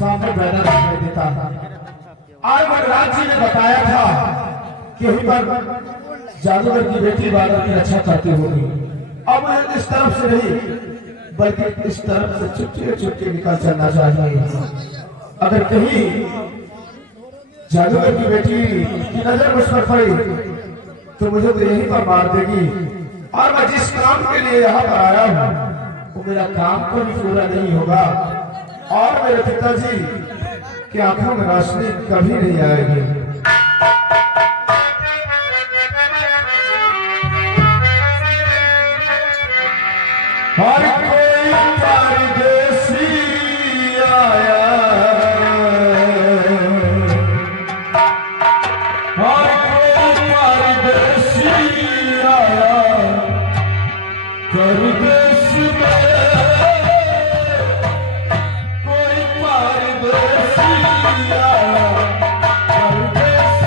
सामने बैनर दिखाई देता। आज वनराज जी ने बताया था कि यही पर जादूगर की बेटी इबादत की रक्षा करती होगी। अब मुझे इस तरफ से नहीं बल्कि इस तरफ से चुपके चुपके निकल चलना चाहिए। अगर कहीं जादूगर की बेटी की नजर मुझ पर पड़ी तो मुझे तो यहीं पर मार देगी। और मैं जिस काम के लिए यहाँ पर आया हूँ वो मेरा काम तो भी पूरा नहीं होगा और मेरे पिताजी की आंखों में रोशनी कभी नहीं आएगी। हर कोई परदेसी आया, हर कोई परदेसी आया, परदेस में कोई परदेसी आया, परदेस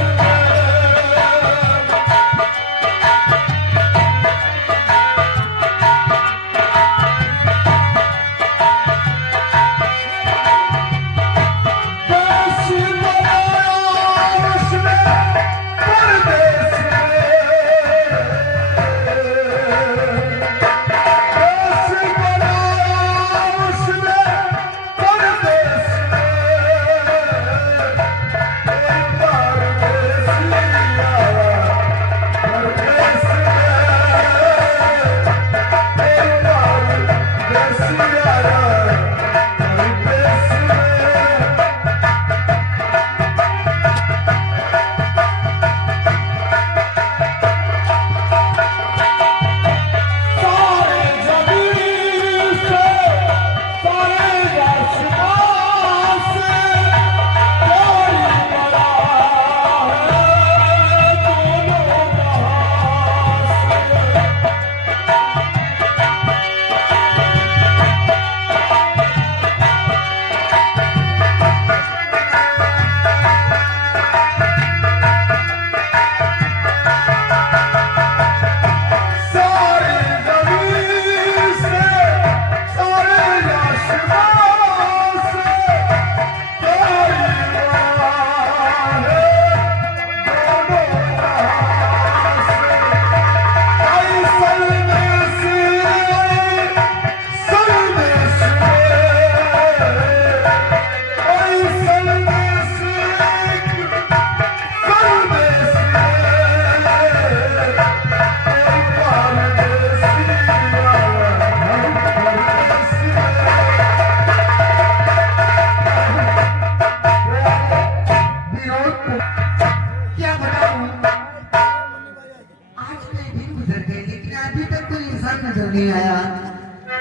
नजर नहीं आया।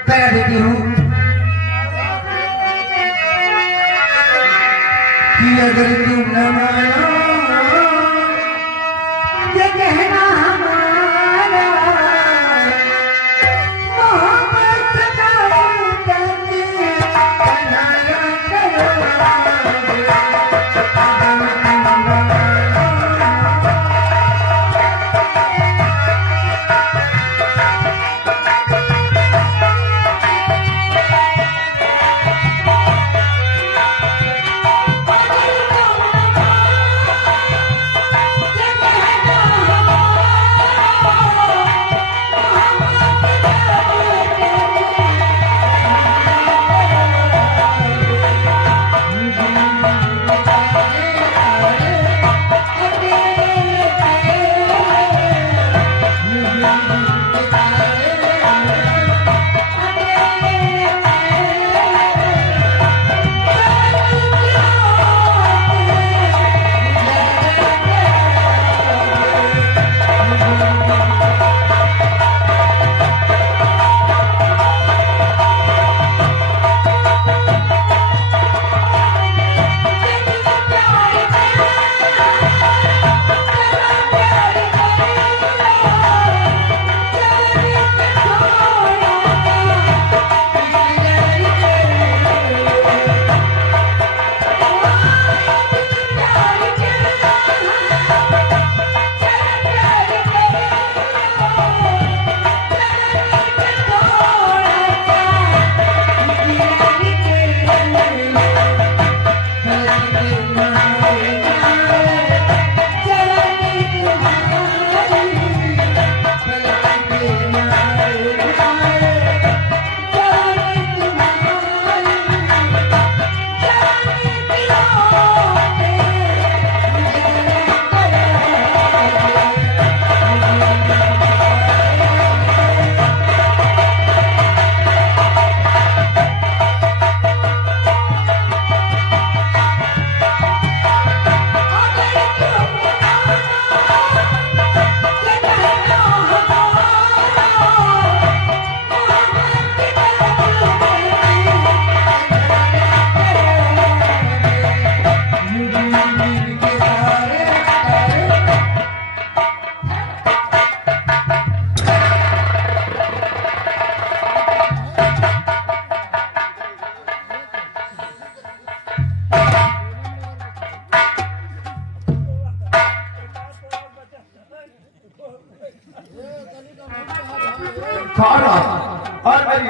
कह देती हूँ कि अगर तुम न मानो ये कहना हमारा मोहब्बत का बनाया करो।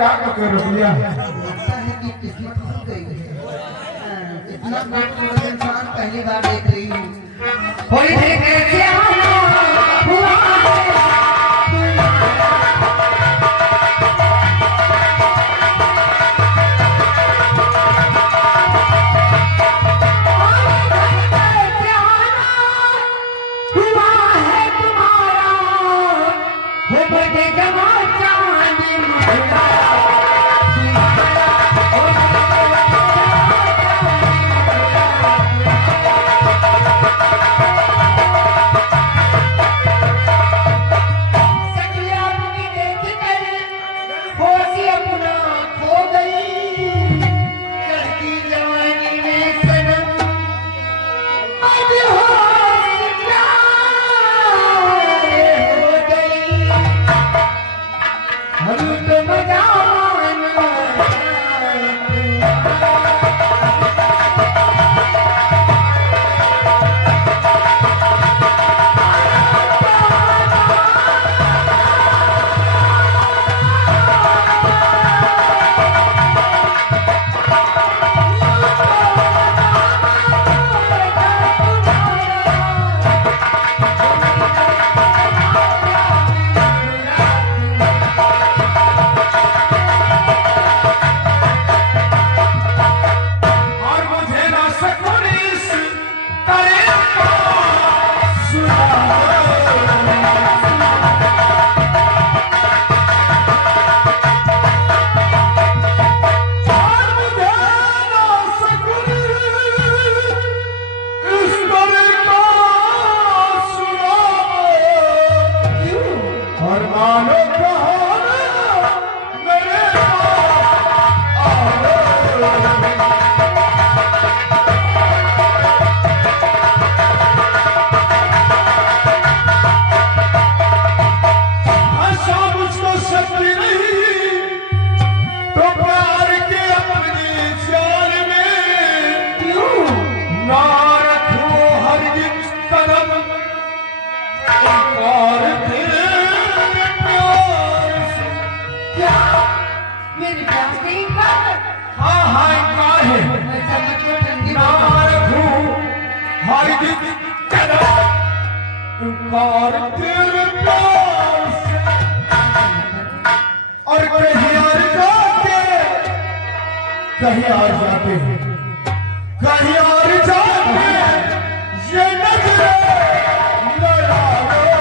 क्या कर रुपया लगता है कि किसी फंस गई है। इतना खूबसूरत इंसान पहली बार देख रही हूँ। कोई देखे क्या हुआ है? और तेरे प्यार से और कहीं और जाते हैं कहीं और जाते ये नजरें लड़ा दो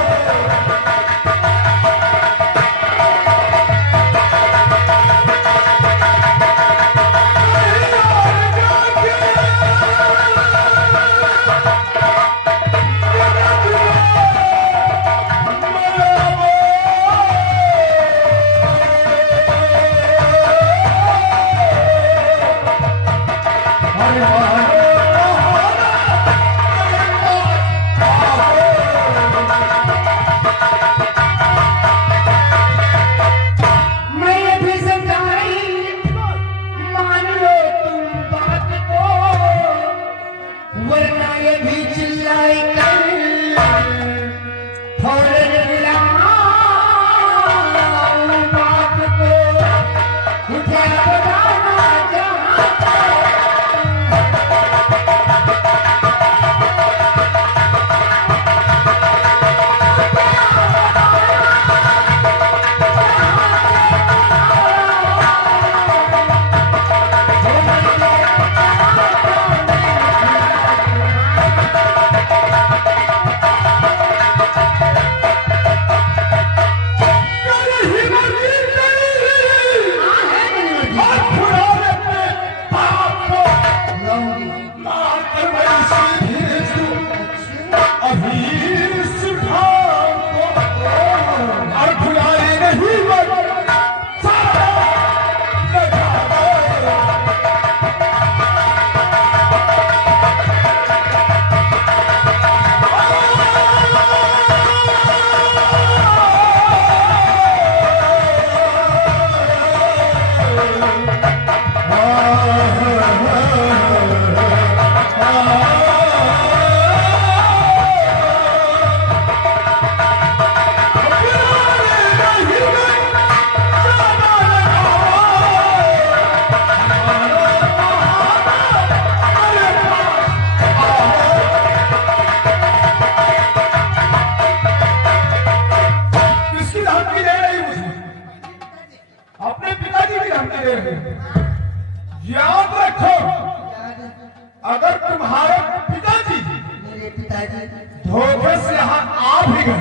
अगर तुम्हारे पिताजी मेरे पिताजी धोखे से यहाँ आ भी गए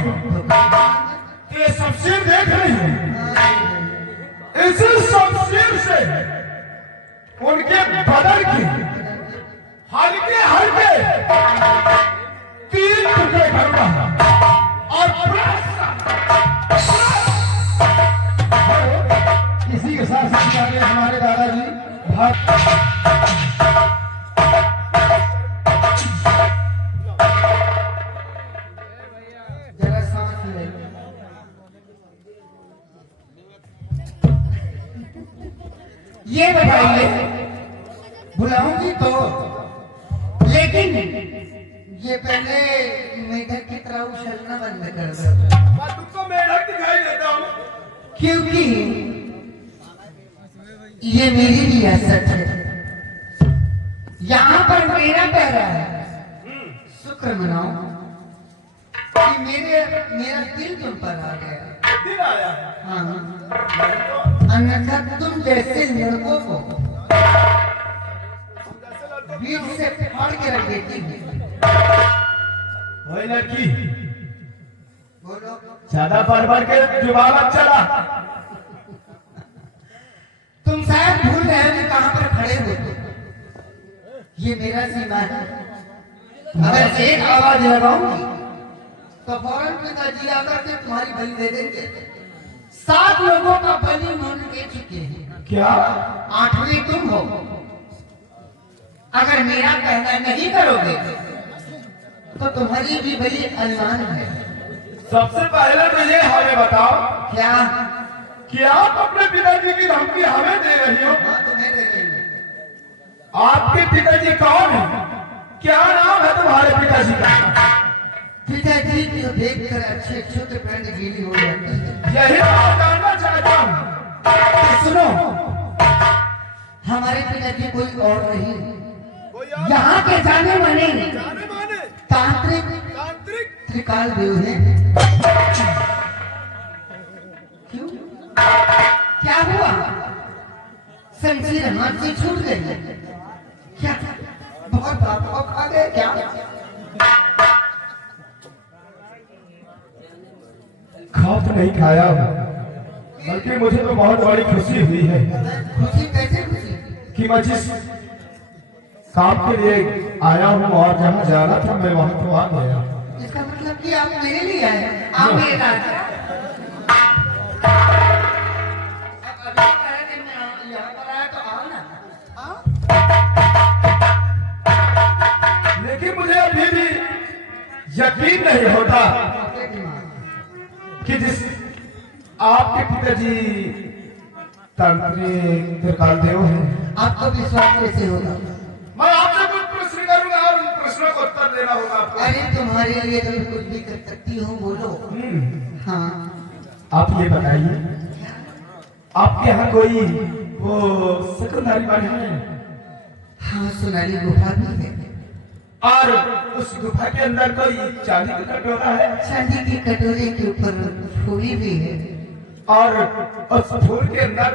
तो ये शमशीर देख रही है, इसी शमशीर से उनके बदन की हल्के हल्के 3 टुकड़े करूंगा और इसी के साथ हमारे दादाजी जरा सांस ले। ये बताइए बुलाऊंगी तो, लेकिन ये पहले मेढक की तरह उछलना बंद कर दो। तुमको मेढक दिखाई देता हूँ क्योंकि ये मेरी रियासत है, यहाँ पर मेरा पैरा है। शुक्र मनाओ कि मेरा दिल तुम पर आ गया। दिल आया। हाँ, अन्यथा तुम जैसे लड़कों को बीच से फाड़ के रख देती हूँ। वही लड़की बोलो। ज्यादा पढ़ के जुबान मत चला। तुम शायद भूल रहे हो कि कहाँ पर खड़े हो। ये मेरा सीमा है, अगर एक आवाज लगाऊंगी तो फौरन पिताजी आकर के तुम्हारी बलि दे देंगे। 7 लोगों का बलि उन्होंने दे चुके हैं। क्या 8वीं तुम हो। अगर मेरा कहना नहीं करोगे तो तुम्हारी भी बलि अनमान है। सबसे पहले तो ये हमें बताओ क्या? कि आप अपने पिताजी की धमकी हमें दे रही हो? हाँ, तुम्हें दे देंगे। आपके पिताजी कौन है? क्या नाम है तुम्हारे पिताजी का? पिताजी को देखकर अच्छे छोटे पैंट गीली हो जाती है। यही बात जानना चाहता हूँ। तो सुनो, हमारे पिताजी कोई और नहीं, यहाँ के जाने माने तांत्रिक त्रिकाल देव हैं। क्यों? क्या हुआ? शमशीर हाथ से छूट गई क्या? बहुत पाप खा गए क्या? खा तो नहीं खाया बल्कि मुझे तो बहुत बड़ी खुशी हुई है। खुशी कैसे खुशी? कि मैं जिस काम के लिए आया हूँ और जहाँ जाना था मैं वहाँ तो आ गया। इसका मतलब कि आप मेरे लिए आए? आप मेरे राजा। अब अभी कहे कि मैं यहाँ पर आया तो आओ ना। लेकिन मुझे अभी भी यकीन नहीं होता कि जिस आपके पिताजी तांत्रिक त्रिकाल देव हैं। आपको विश्वास कैसे होगा? मैं आपसे कुछ प्रश्न करूंगा और उन प्रश्नों को उत्तर देना होगा आपको। अरे तुम्हारे लिए तो मैं कुछ भी कर सकती हूँ, बोलो। हाँ, आप ये बताइए, आपके यहाँ कोई वो सुकुमारी बन है? हाँ, सोनाली गुफा भी है। और उस गुफा के अंदर कोई चांदी का कटोरा है? चांदी के कटोरे के ऊपर फूली भी है। और उस फूल के अंदर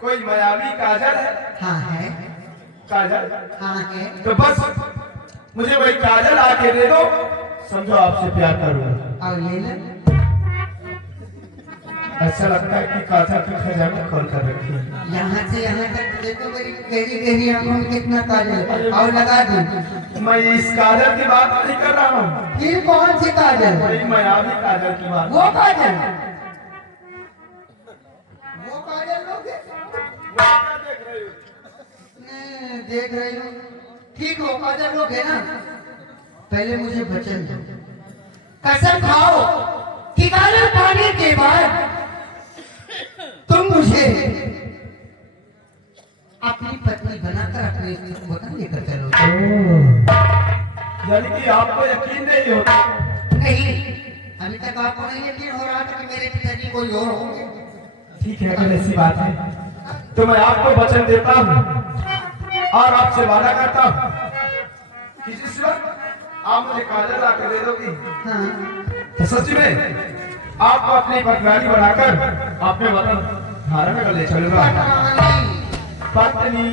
कोई मायावी काजल है? हाँ है। काजल? हाँ है। तो बस मुझे वही काजल आके दे दो, समझो आपसे प्यार करूंगा। और ये लो। ऐसा लगता है कि काजल के खजाने खोल कर रखी है। यहाँ से यहाँ तक देखो, मेरी गहरी गहरी आंखों में कितना काजल, और लगा दूं। मैं इस काजल की बात नहीं कर रहा हूँ। फिर कौन सी काजल? वही मायावी काजल की बात। वो काजल? वो काजल लोगे? नहीं, देख रही हूँ। ठीक हो, काजल लोग है ना? पहले मुझे वचन दो, कसम खाओ कि काजल पाने के बाद तुम मुझे अपनी पत्नी बनाकर अपने वतन लेकर चलोगे। यानी कि आपको यकीन नहीं होता? नहीं, अभी तक आपको नहीं यकीन हो रहा था कि मेरे पिताजी कोई और होंगे। ठीक है, अगर ऐसी बात है तो मैं आपको वचन देता हूँ और आपसे वादा करता हूँ कि जिस वक्त आप मुझे काजल लाकर दे दोगी, हाँ। तो सच में आपको अपनी पटरानी बनाकर अपने वतन धारण कर ले चलूंगा। पत्नी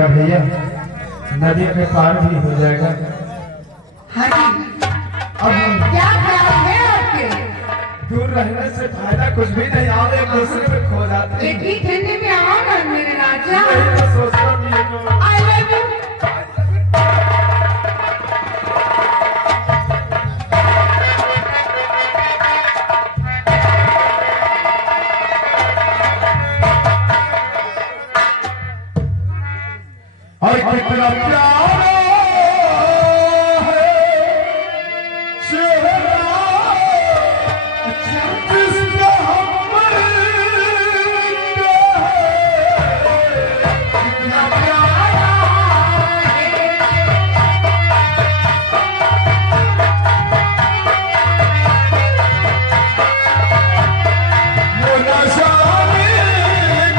जाएगा भैया, नदी पे पार भी हो जाएगा। हाँ जी, अब क्या ख्याल है आपके? दूर रहने से फायदा कुछ भी नहीं, आप एक दूसरे में खो जाते हैं। एक ही ठंडे में आओ ना मेरे राजा। यही तो सोचता हूँ ये तो। I love you. और कितना प्यारा है चेहरा, अच्छा, जिसका हम मरते हैं। कितना प्यारा है। वो नशा में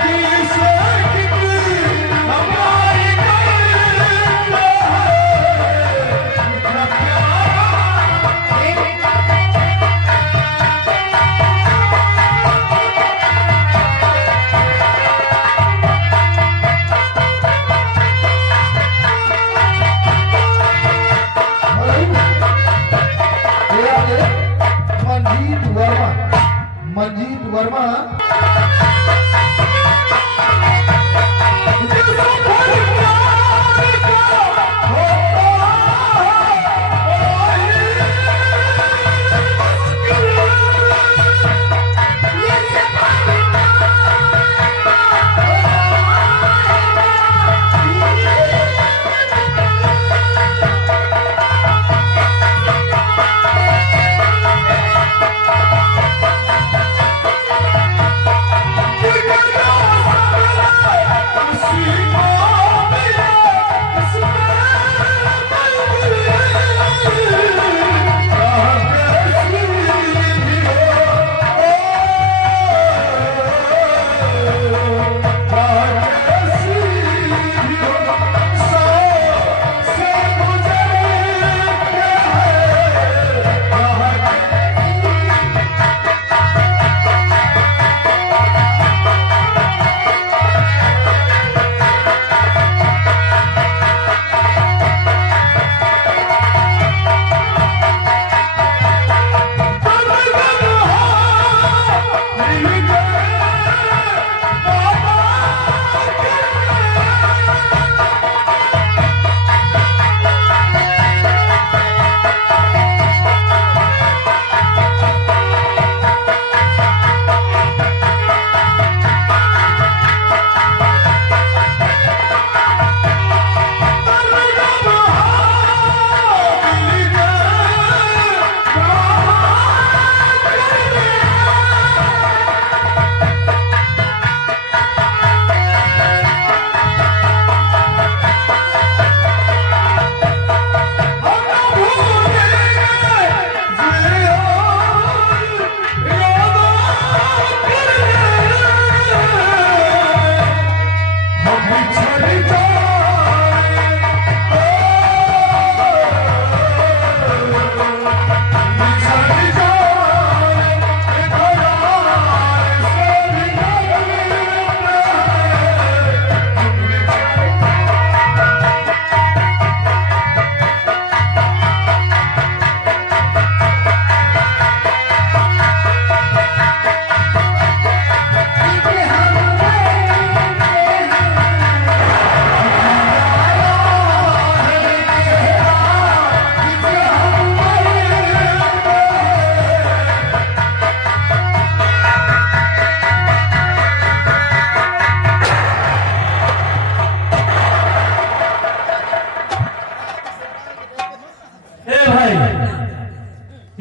किसे कितनी हमारी करता है। कितना मंजीत वर्मा, मंजीत वर्मा।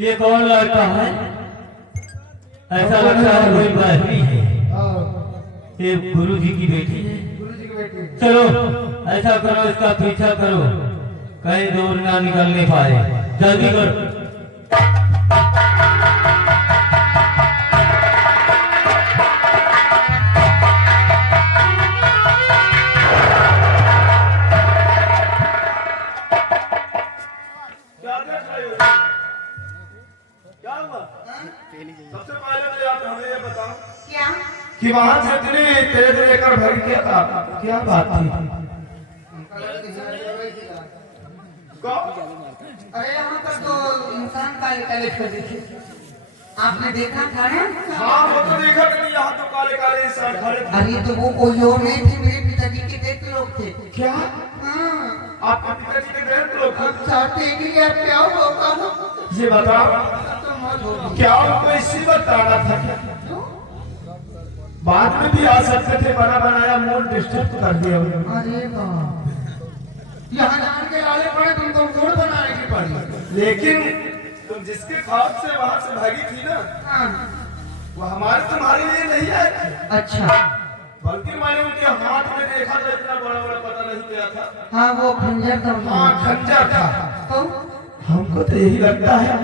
ये कौन लड़का है? ऐसा लगता है कोई बहरी है। ये गुरु जी की बेटी है। चलो ऐसा करो, इसका पीछा करो, कहीं दूर ना निकलने पाए। जल्दी करो। सबसे पहले तो आप हमें ये बताओ क्या कि वहां से इतनी तेज लेकर भर किया था, क्या बात थी? अरे यहाँ पर तो इंसान काले काले खड़े थे, आपने देखा था ना? हाँ वो तो देखा कि यहाँ तो काले काले इंसान खड़े थे। अरे तो वो कोई और नहीं थे, मेरे पिताजी के देख लोग थे। क्या हाँ, आपके पिताजी के देर लोग थे? आप चाहते हैं कि आप क्या होगा? ये बताओ तो मत होगी। क्या उनको इसी बताना था क्या? बाद में भी आ सकते थे, बना बनाया मूड डिस्टर्ब कर दिया उन्होंने। अरे बाप, यहाँ जान के लाले पड़े तुमको मूड बनाने की पड़ी। लेकिन तुम जिसके खौफ से वहां से भागी थी ना, हाँ, वो हमारे तुम्हारे लिए नहीं आए थे। अच्छा, बल्कि मैंने उनके हाथ में देखा था, इतना बड़ा बड़ा पता नहीं क्या था। हाँ वो खंजर था। हाँ खंजर था। तो हमको तो यही लगता है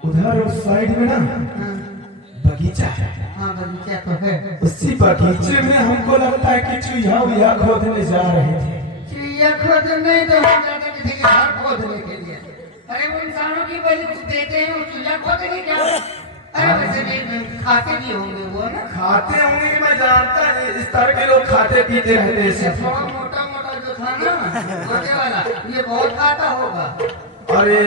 उधर उस साइड में ना हाँ, बगीचा है। हाँ बगीचा तो है। उसी बगीचे में हमको लगता है कि चूहा उहा खोदने जा रहे थे। चिड़िया खोदने तो हम जाते किसी के घर खोदने के लिए। अरे वो इंसानों की वजह से देते हैं, वो चिड़िया खोदेंगे क्या? अरे वैसे भी खाते भी होंगे वो ना। खाते होंगे कि मैं जानता है, इस तरह के लोग खाते पीते रहते ये हैं। थोड़ा मोटा मोटा जो था ना छोटे वाला, ये बहुत खाता होगा। अरे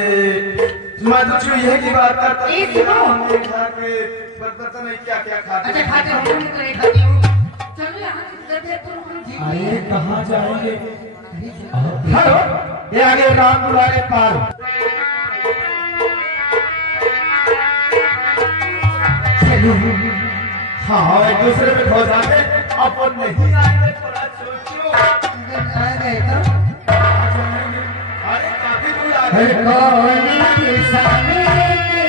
मैं तो चूहे की बात करता ये सुनो। हमने खा के पता नहीं क्या क्या खाते। अच्छा खाते होंगे, मैं तो नहीं खाती हूँ। चलो यहाँ से चलते तो हम ठीक अरे है। कहाँ जाएंगे? हेलो, ये आगे राम दुलारे पार। हाँ एक दूसरे में खो जाते, अब वो नहीं आएंगे, थोड़ा सोचो। आ गए तो अरे काफी दूर आ गए। कौन किसाने के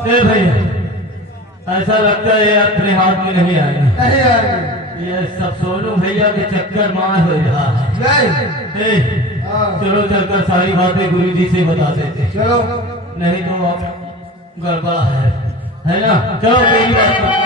चले भैया ऐसा लगता है ये अपने हाथ में नहीं आएगा। नहीं आ गए। ये सब सोनू भैया के चक्कर मार हो रहा है। ए, चलो चलकर सारी बातें गुरु जी से बता देते, चलो नहीं तो अब गड़बड़ा है ना? चलो मेरी बात